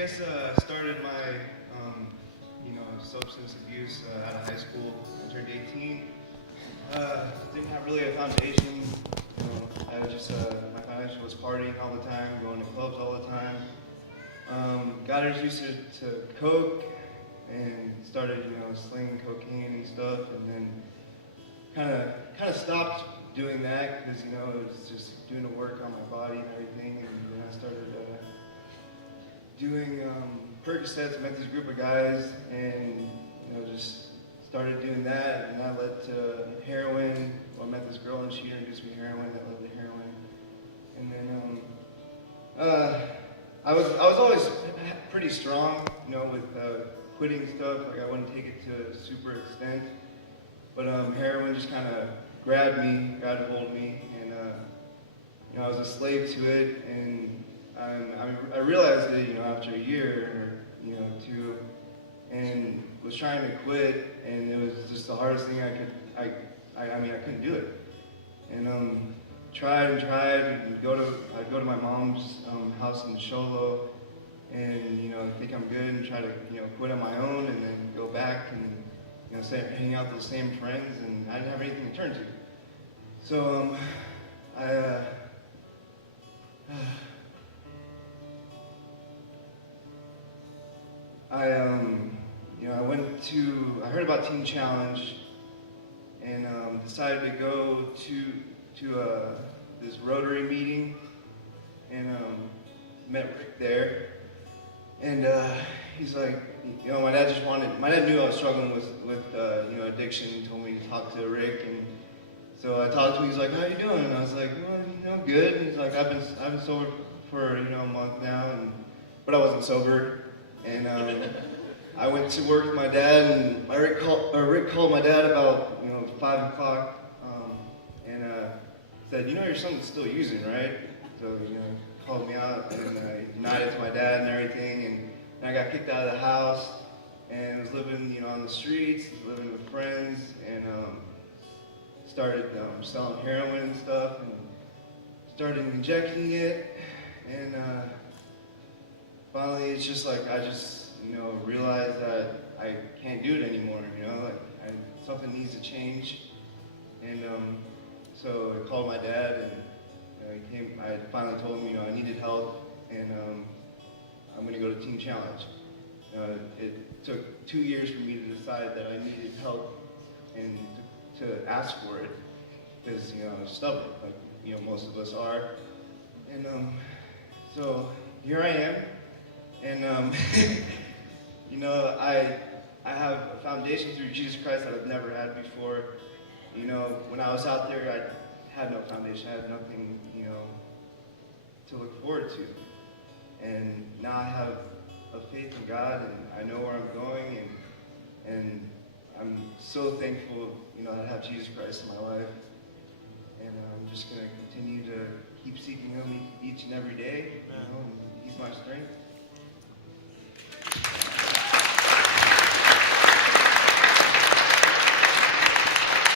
guess started my, substance abuse out of high school. I turned 18. Didn't have really a foundation. I was just my foundation was partying all the time, going to clubs all the time. Got introduced to coke and started, slinging cocaine and stuff, and then kind of stopped doing that because it was just doing the work on my body and everything, and then I started doing Percocets. Met this group of guys, and just started doing that, and that led to heroin. Well, I met this girl, and she introduced me to heroin. That led to heroin, and then I was always pretty strong, with quitting stuff. Like I wouldn't take it to a super extent, but heroin just kind of grabbed a hold of me, and I was a slave to it, and I realized it, after a year or two, and was trying to quit, and it was just the hardest thing I couldn't do it, and tried, and I'd go to my mom's house in Sholo, and think I'm good, and try to quit on my own, and then go back and hang out with those same friends, and I didn't have anything to turn to. So I heard about Teen Challenge, and decided to go to this Rotary meeting, and met Rick there, and he's like, my dad knew I was struggling with addiction, and told me to talk to Rick, and so I talked to him. He's like, "How you doing?" And I was like, "Well, good." And he's like, "I've been sober for a month now, but I wasn't sober." And I went to work with my dad, and Rick called my dad about 5 o'clock, and said, "Your son's still using, right?" So called me out, and united to my dad and everything, and I got kicked out of the house, and was living on the streets, living with friends, and started selling heroin and stuff, and started injecting it, and finally it's just like I just realized that I can't do it anymore. Something needs to change, and so I called my dad, and he came. I finally told him I needed help, and I'm going to go to Teen Challenge. It took 2 years for me to decide that I needed help and to ask for it, because I was stubborn, like most of us are, and so here I am, and I have a foundation through Jesus Christ that I've never had before. When I was out there, I had no foundation, I had nothing to look forward to, and now I have a faith in God, and I know where I'm going, and I'm so thankful, that I have Jesus Christ in my life, and I'm just going to continue to keep seeking Him each and every day, and He's my strength.